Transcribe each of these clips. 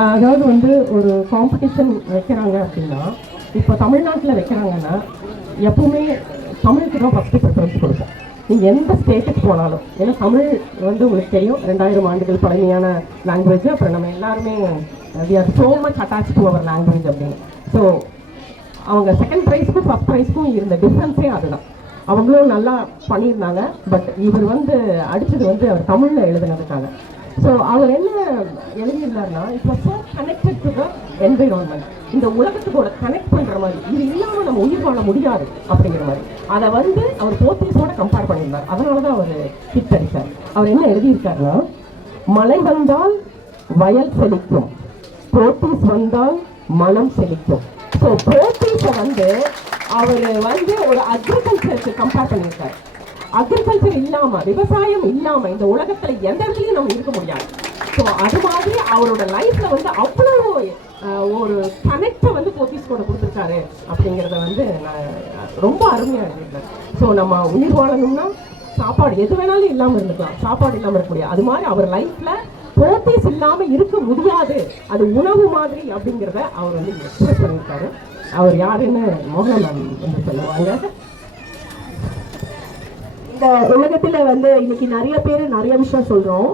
அதாவது வந்து ஒரு காம்படிஷன் வைக்கிறாங்க அப்படின்னா இப்போ தமிழ்நாட்டில் வைக்கிறாங்கன்னா எப்பவுமே தமிழுக்கு தான் ஃபஸ்ட்டு ப்ரிஃபரன்ஸ் கொடுப்போம் நீங்கள் எந்த ஸ்டேட்டுக்கு போனாலும் ஏன்னா தமிழ் வந்து உங்களுக்கு தெரியும் ரெண்டாயிரம் ஆண்டுகள் பழமையான லாங்குவேஜ் அப்புறம் நம்ம எல்லாருமே we are so much attached to our language அப்படின்னு. ஸோ அவங்க செகண்ட் ப்ரைஸ்க்கும் ஃபஸ்ட் ப்ரைஸ்க்கும் இருந்த டிஃப்ரென்ஸே அதுதான். அவங்களும் நல்லா பண்ணியிருந்தாங்க பட் இவர் வந்து அடித்தது வந்து அவர் தமிழில் எழுதினதுக்காக. ஸோ அவர் என்ன எழுதியிருந்தாருன்னா it so connected to the environment இந்த உலகத்துக்கூட கனெக்ட் பண்ணுற மாதிரி இது இல்லாமல் நம்ம உயிர் வாழ முடியாது அப்படிங்கிற மாதிரி. அதை வந்து அவர் போத்தீஸோட கம்பேர் பண்ணியிருந்தார். அதனால தான் அவர் ஹிட் அடிச்சார். அவர் என்ன எழுதியிருக்காருன்னா மழை வந்தால் வயல் செழிக்கும். போத்தீஸ் வந்தால் மனம் செழிக்கும். ஸோ போத்தீஸை வந்து அவர் வந்து ஒரு அக்ரிகல்ச்சருக்கு கம்பேர் பண்ணியிருக்காரு. அக்ரிகல்ச்சர் இல்லாம விவசாயம் இல்லாம இந்த உலகத்துல எந்த இடத்துலயும் நம்ம இருக்க முடியாது. ஸோ அது மாதிரி அவரோட லைஃப்ல வந்து அவ்வளோ ஒரு கனெக்டை வந்து போத்தீஸ் கூட கொடுத்துருக்காரு அப்படிங்கிறத வந்து நான் ரொம்ப அருமையாக இருந்தேன் ஸோ நம்ம உயிர் வாழணும்னா சாப்பாடு எது வேணாலும் இல்லாமல் இருந்துக்கலாம். சாப்பாடு இல்லாமல் இருக்க முடியாது. அது மாதிரி அவர் லைஃப்ல போத்தீஸ் இல்லாமல் இருக்க முடியாது. அது உணவு மாதிரி அப்படிங்கிறத அவர் வந்து எக்ஸ்பிரஸ் பண்ணியிருக்காரு. அவர் யாருன்னு மோகன் மேம் வந்து சொல்லுவாங்க. இந்த உலகத்தில் வந்து இன்னைக்கு நிறைய பேர் நிறைய விஷயம் சொல்கிறோம்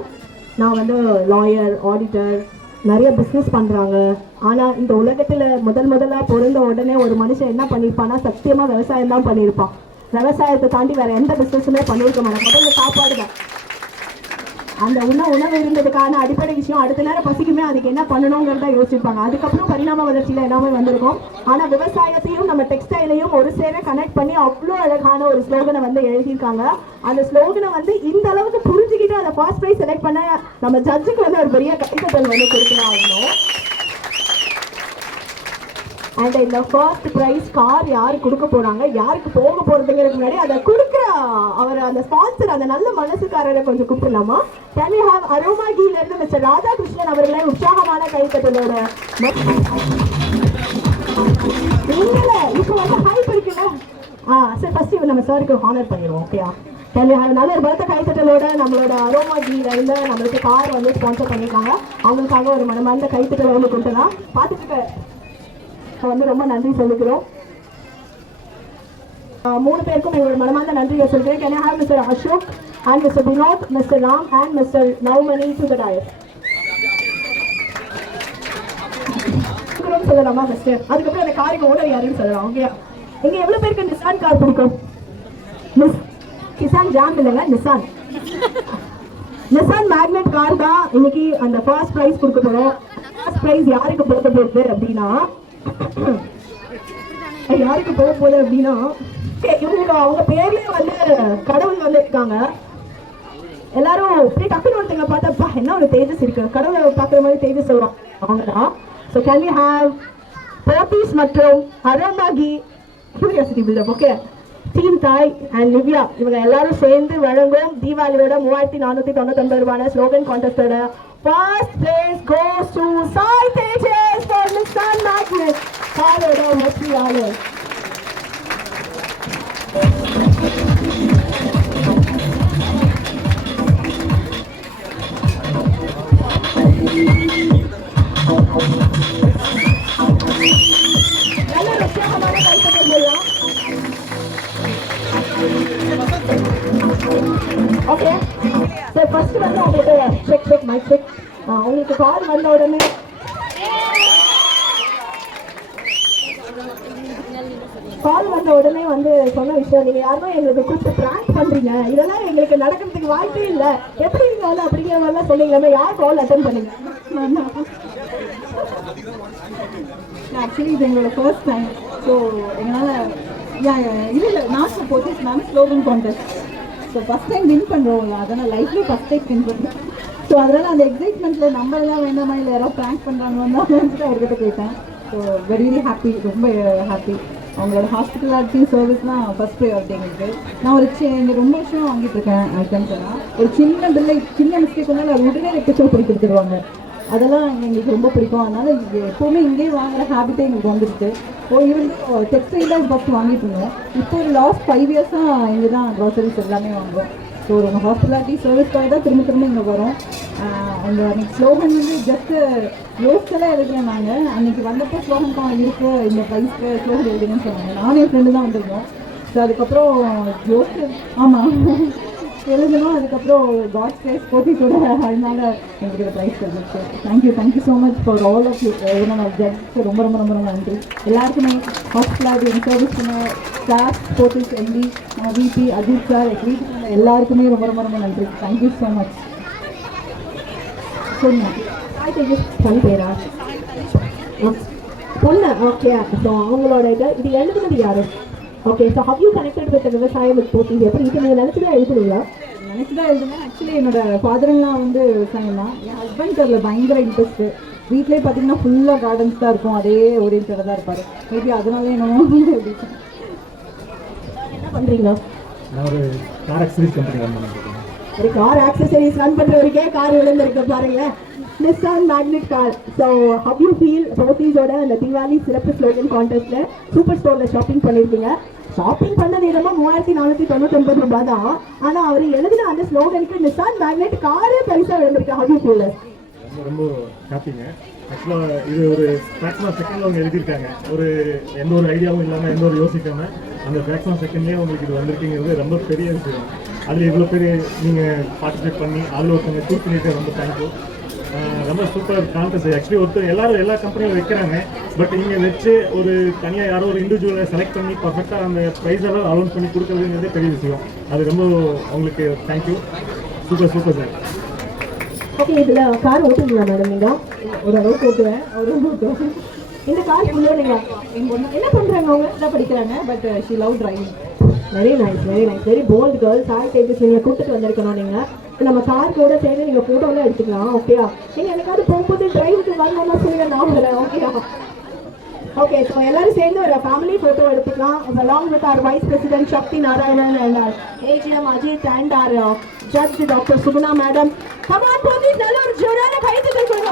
நான் வந்து லாயர் ஆடிட்டர் நிறைய பிஸ்னஸ் பண்ணுறாங்க ஆனால் இந்த உலகத்தில் முதல் முதலாக பிறந்த உடனே ஒரு மனுஷன் என்ன பண்ணியிருப்பான்னா சத்தியமாக விவசாயம் தான் பண்ணியிருப்பான் விவசாயத்தை தாண்டி வேறு எந்த பிஸ்னஸுமே பண்ணியிருக்க மாட்டேன். முதல்ல சாப்பாடு தான் அந்த உணவு உணவு இருந்ததுக்கான அடிப்படை விஷயம் அடுத்த நேரம் பசிக்குமே அதுக்கு என்ன பண்ணணுங்கிறத யோசிப்பாங்க. அதுக்கப்புறம் பரிணாம வளர்ச்சியில எல்லாமே வந்திருக்கும். ஆனா விவசாயத்தையும் நம்ம டெக்ஸ்டைலையும் ஒரு சேர கனெக்ட் பண்ணி அவ்வளோ அழகான ஒரு ஸ்லோகனை வந்து எழுதியிருக்காங்க. அந்த ஸ்லோகனை வந்து இந்த அளவுக்கு புரிஞ்சுக்கிட்டு அதை ஃபர்ஸ்ட் ப்ரைஸ் செலக்ட் பண்ண நம்ம ஜட்ஜுக்கு வந்து ஒரு பெரிய கைத்தட்டல் வந்து கொடுக்கணும் ஆகணும். அண்ட் இந்த ஃபர்ஸ்ட் ப்ரைஸ் கார் யாரு கொடுக்க போறாங்க? யாருக்கு போக போறதுங்கிறதுக்கு முன்னாடி அதை கொடுக்குற. அவர் அந்த ஸ்பான்சர் அந்த நல்ல மனசுக்காரரை கொஞ்சம் கூப்பிடலாமா கேன் யூ ஹேவ் அரோமா இருந்து மிஸ்டர் ராதாகிருஷ்ணன் அவர்களை உற்சாகமான கைத்தட்டலோட இல்லை இப்போ வந்து ஹைப் இருக்குல்ல ஆ சரி ஃபர்ஸ்ட் நம்ம சாருக்கு ஹானர் பண்ணிடுவோம் ஓகேயா நல்ல ஒரு பலத்த கைத்தட்டலோட நம்மளோட அரோமா கீல இருந்து நம்மளுக்கு கார் வந்து ஸ்பான்சர் பண்ணியிருக்காங்க. அவங்களுக்காக ஒரு மனமார்ந்த கைத்தட்டல வந்து கொடுத்தலாம் பார்த்துட்டு இருக்க வந்து ரொம்ப நன்றி சொல்லிக்கிறோம். மூணு பேருக்கும் எங்களோட மனமார்ந்த நன்றியை சொல்கிறேன். Can have mister Ashok and mister Vinod mister Ram and mister Navmani to the dais சொல்லலாமா ஃபர்ஸ்ட் அதுக்கப்புறம் அந்த காருக்கு ஓனர் யாருன்னு சொல்லலாம் ஓகே இங்க எவ்வளவு பேருக்கு நிசான் கார் பிடிக்கும்? மிஸ் கிசான் ஜாம் இல்லைங்க நிசான் நிசான் மேக்னெட் கார் தான் இன்னைக்கு அந்த ஃபர்ஸ்ட் ப்ரைஸ் கொடுக்க போறோம். ஃபர்ஸ்ட் ப்ரைஸ் யாருக்கு கொடுக்க போகுது அப்படின்னா யாருக்கு போக போகுது அப்படின்னா ஏய், இவங்க அவங்க பேர்லயே வந்து கடவுள் வந்து இருக்காங்க எல்லாரும் இப்படி டக்குனு ஒருத்தங்க பார்த்தப்பா என்ன ஒரு தேஜஸ் இருக்கு? கடவுளை பார்க்குற மாதிரி தேஜஸ் வரும். அவங்க தான் so can you have Pothys மற்றும் அரோமாகி கியூரியாசிட்டி பில்டப் ஓகே டீம் தாய் அண்ட் லிவ்யா இவங்க எல்லாரும் சேர்ந்து வழங்கும் தீபாவளியோட மூவாயிரத்தி நானூத்தி தொண்ணூத்தொன்பது ரூபான slogan கான்டெஸ்டோட first place goes to Sai Tejas for Nissan Magnite காரோட வெற்றியாளர் நல்ல உற்சாகமான கைத்தட்டல் மூலம் ஓகே சரி ஃபர்ஸ்ட் வந்து உங்களுக்கு செக் செக் மைக் செக் உங்களுக்கு கால் வந்த உடனே கால் வந்த உடனே வந்து சொன்ன விஷயம் நீங்க யாருமே எங்களுக்கு கூப்பிட்டு பிராங்க் பண்றீங்க. இதெல்லாம் எங்களுக்கு நடக்கிறதுக்கு வாய்ப்பே இல்லை. எப்படி நீங்கள் வந்து அப்படிங்கிற மாதிரிலாம் சொன்னீங்க யார் கால் அட்டன் பண்ணீங்க? ஆக்சுவலி இது எங்களோட ஃபர்ஸ்ட் டைம் ஸோ எங்களால் இல்லை இல்லை நாட் போச்சு ma'am slogan contest so first time win பண்ணுறோம் அதனால் லைஃப்லேயே ஃபஸ்ட் டைம் வின் பண்ணுறோம் ஸோ அதனால் அந்த எக்ஸைட்மெண்ட்டில் எல்லாம் வேண்டாமா? இல்லை யாரோ ப்ராங்க் பண்ணுறாங்களோ தான் அவர்கிட்ட கேட்டேன். ஸோ வெரி வெரி ஹாப்பி ரொம்ப uh, ஹாப்பி அவங்களோட ஹாஸ்பிட்டாலிட்டி சர்வீஸ்லாம் ஃபஸ்ட் ப்ரையாரிட்டி எங்களுக்கு. நான் ஒரு சி இங்கே ரொம்ப வருஷம் வாங்கிட்டு இருக்கேன் ஐட்டம்ஸ்லாம் ஒரு சின்ன பில்லை சின்ன மிஸ்டேக் வந்தாலும் அது உடனே ரெக்டிஃபை பண்ணி கொடுத்துருவாங்க. அதெல்லாம் எங்களுக்கு ரொம்ப பிடிக்கும். அதனால் எப்போவுமே இங்கேயே வாங்குற ஹேபிட்டே எங்களுக்கு வந்துருக்கு ஓ ஈவன் டெக்ஸ்டைல் தான் ஃபஸ்ட் வாங்கிட்டு இருந்தோம். இப்போ லாஸ்ட் ஃபைவ் இயர்ஸாக இங்கே தான் க்ராசரிஸ் எல்லாமே வாங்குவோம் ஸோ நம்ம ஹாஸ்பிட்டாலிட்டி சர்வீஸ்க்காக தான் திரும்ப திரும்ப இங்கே வரோம். அந்த அன்றைக்கி ஸ்லோகன் வந்து ஜஸ்ட்டு யோசிச்செல்லாம் எழுதுறேன் நாங்கள் அன்னைக்கு வந்தப்போ ஸ்லோகன் தான் இருக்கு இந்த ப்ரைஸ்க்கு ஸ்லோகன் எழுதுங்கன்னு சொன்னாங்க. நானும் என் ஃப்ரெண்டு தான் வந்திருந்தோம். ஸோ அதுக்கப்புறம் யோசிச்சு ஆமாம் எழுதணும் அதுக்கப்புறம் காட்ஸ் ப்ரைஸ் கூட அதனால எங்களுக்கு ப்ரைஸ் கிடைச்சிச்சு thank you thank you so much for all of you நான் ஜட்ஜ்க்கு ரொம்ப ரொம்ப ரொம்ப ரொம்ப நன்றி. எல்லாருக்குமே ஹாஸ்பிட்டலாக என் சர்வீஸ் பண்ண ஸ்டாஃப் ஸ்போர்ட்டிஸ் எம்பி விபி அஜித் சார் வீட்டுக்கு எல்லாருக்குமே ரொம்ப ரொம்ப ரொம்ப நன்றி. தேங்க்யூ ஸோ மச் சொல்லுங்கள் சாய் பொண்ணு பேரா. பொண்ணு ஓகே ஸோ அவங்களோட இது இது எழுதுனது யாரு? Okay so how you connected with விவசாயம் வித் போட்டி எப்படி இது நீங்கள் நினச்சிதான் எழுதுனீங்களா? நினச்சி தான் எழுதுனேன். ஆக்சுவலி என்னோட ஃபாதர்லாம் வந்து விவசாயம் தான் என் ஹஸ்பண்ட் அதில் பயங்கர இன்ட்ரெஸ்ட்டு வீட்லேயே பார்த்தீங்கன்னா ஃபுல்லாக கார்டன்ஸ் தான் இருக்கும். அதே ஓரியன்டாக தான் இருப்பார். மேபி அதனால என்னமோ என்ன பண்ணுறீங்க நான் ஒரு கார் ஆக்சரிஸ் கம்பெனி ரன் பண்ணிருக்கேன் ஒரு கார் ஆக்சசரிஸ் ரன் பண்றவருக்கே கார் விழுந்திருக்கு பாருங்க Nissan Magnite car so how you feel போத்தீஸோட அந்த தீபாவளி சிறப்பு ஸ்லோகன் கான்டெஸ்ட்ல சூப்பர் ஸ்டோர்ல ஷாப்பிங் பண்ணியிருக்கீங்க ஷாப்பிங் பண்ணது என்னமோ மூவாயிரத்தி நானூற்றி தொண்ணூத்தொன்பது ரூபாய் தான். ஆனா அவர் எழுதின அந்த ஸ்லோகனுக்கு நிசான் மேக்னெட் காரே பரிசா விழுந்திருக்கு ஹவ் யூ ரொம்ப ஹாப்பிங்க ஆக்சுவலாக இது ஒரு ஃப்ராக்ஷன் செகண்டில் அவங்க எழுதியிருக்காங்க. ஒரு எந்த ஒரு ஐடியாவும் இல்லாமல் எந்த ஒரு யோசிக்காமல் அந்த ஃப்ராக்ஷன் செகண்ட்லேயே உங்களுக்கு இது வந்திருக்கீங்கிறது ரொம்ப பெரிய விஷயம். அதில் இவ்வளோ பெரிய நீங்கள் பார்ட்டிசிபேட் பண்ணி அதில் ஒருத்தவங்க சூஸ் பண்ணிட்டு ரொம்ப தேங்க்யூ ரொம்ப சூப்பர் கான்டெஸ்ட் ஆக்சுவலி ஒருத்தர் எல்லாரும் எல்லா கம்பெனியும் வைக்கிறாங்க. பட் இங்கே வச்சு ஒரு தனியாக யாரோ ஒரு இண்டிவிஜுவலை செலக்ட் பண்ணி பர்ஃபெக்டாக அந்த ப்ரைஸ் எல்லாம் அலௌன்ஸ் பண்ணி கொடுக்குறதுங்கிறதே பெரிய விஷயம். அது ரொம்ப உங்களுக்கு thank you super super sir okay இதில் கார் ஓட்டுங்களா மேடம் நீங்கள் ஒரு அளவுக்கு ஓட்டுவேன் அவரும் ஓட்டுவேன் இந்த கார் ஃபுல்லாக நீங்கள் எங்கள் பொண்ணு என்ன பண்ணுறாங்க அவங்க? தான் படிக்கிறாங்க but she love driving very nice very nice very bold girl Sai Tejas நீங்கள் கூப்பிட்டு வந்திருக்கணும் நீங்கள் நம்ம சார் கூட சேர்ந்து நீங்க போட்டோலாம் எடுத்துக்கலாம் ஓகேயா நீங்க எனக்காவது போகும்போது டிரைவுக்கு வரணும்னா சொல்லுங்க நான் வரேன் ஓகேயா ஓகே ஸோ எல்லாரும் சேர்ந்து ஒரு ஃபேமிலி ஃபோட்டோ எடுத்துக்கலாம். Along with our vice president Sakthi Narayanan and our AGM Ajith and our judge doctor Suguna madam come on please நல்ல ஒரு ஜோரான கைது கொடுங்க